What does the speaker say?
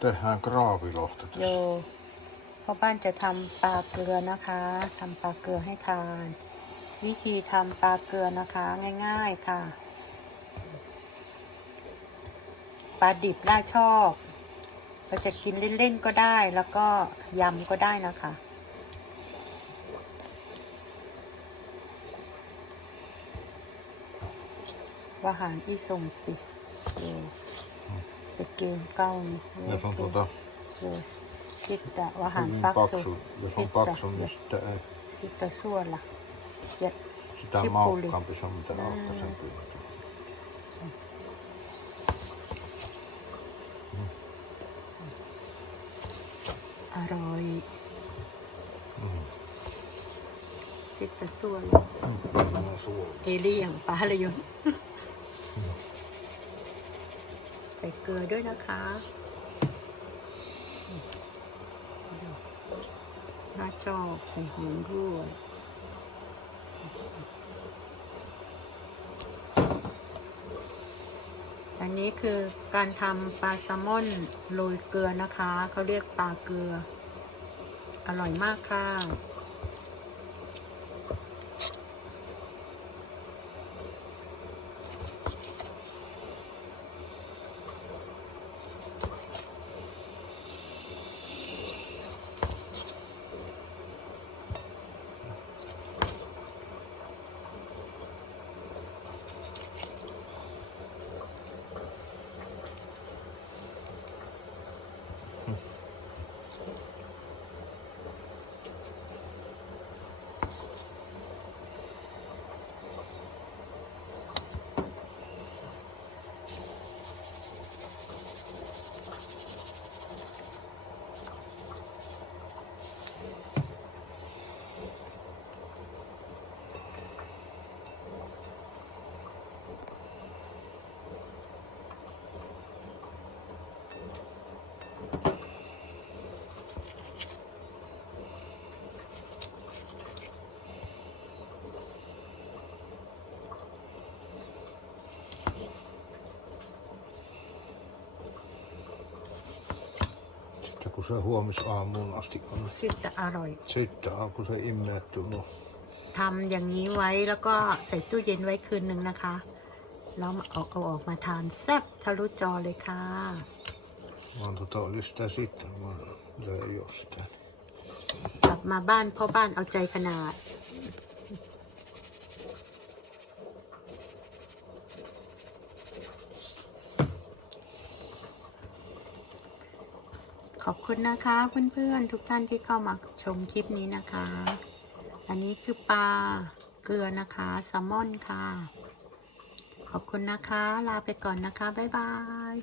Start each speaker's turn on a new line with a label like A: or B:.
A: Tehdään kraavilohta
B: โย
A: tässä.
B: พ่อบ้านจะทำปลาเกลือนะคะทำปลาเกลือให้ทาน วิธีทำปลาเกลือนะคะง่าย ๆค่ะ ปลาดิบน่าชอบเราจะกินเล่นๆก็ได้แล้วก็ยำก็ได้นะคะว่าหารที่ส่งปิดโยตะเกี pitkikin kauni.
A: Jos on tuota...
B: Jos. Sitten vähän paksu.
A: paksu. Jos on paksu, niin sitten ei.
B: Sitten suola. Ja
A: Sitä
B: sipuli.
A: maukkaampi se on, mitä
B: mm.
A: alkaisempi. Mm. Mm.
B: Aroi.
A: Mm.
B: Sitten suola.
A: Mm.
B: Ei liian paljon. ใส่เกลือด้วยนะคะราชอบใส่หอมด้วยอันนี้คือการทำปลาแซลมอนโรยเกลือนะคะ เขาเรียกปลาเกลือ อร่อยมากค่ะ
A: Sitten kun se huomisaamuun asti on,
B: ชิตอร่อย
A: sitten alkoi se imeytynyt.
B: ทำอย่างนี้ไว้แล้วก็ใส่ตู้เย็นไว้คืนหนึ่งนะคะ แล้วมาเอาเอาออกมาทานแซ่บทะลุจอเลยค่ะ
A: Vaan tota oli sitä sitten, vaan se ei oo sitä.
B: กลับมาบ้านพ่อบ้านเอาใจขนาด อบคุณนะคะเพื่อนๆ ทุกท่านที่เข้ามาชมคลิปนี้นะคะ อันนี้คือปลาเกลือนะคะแซลมอนค่ะ ขอบคุณนะคะ ลาไปก่อนนะคะ บ๊ายบาย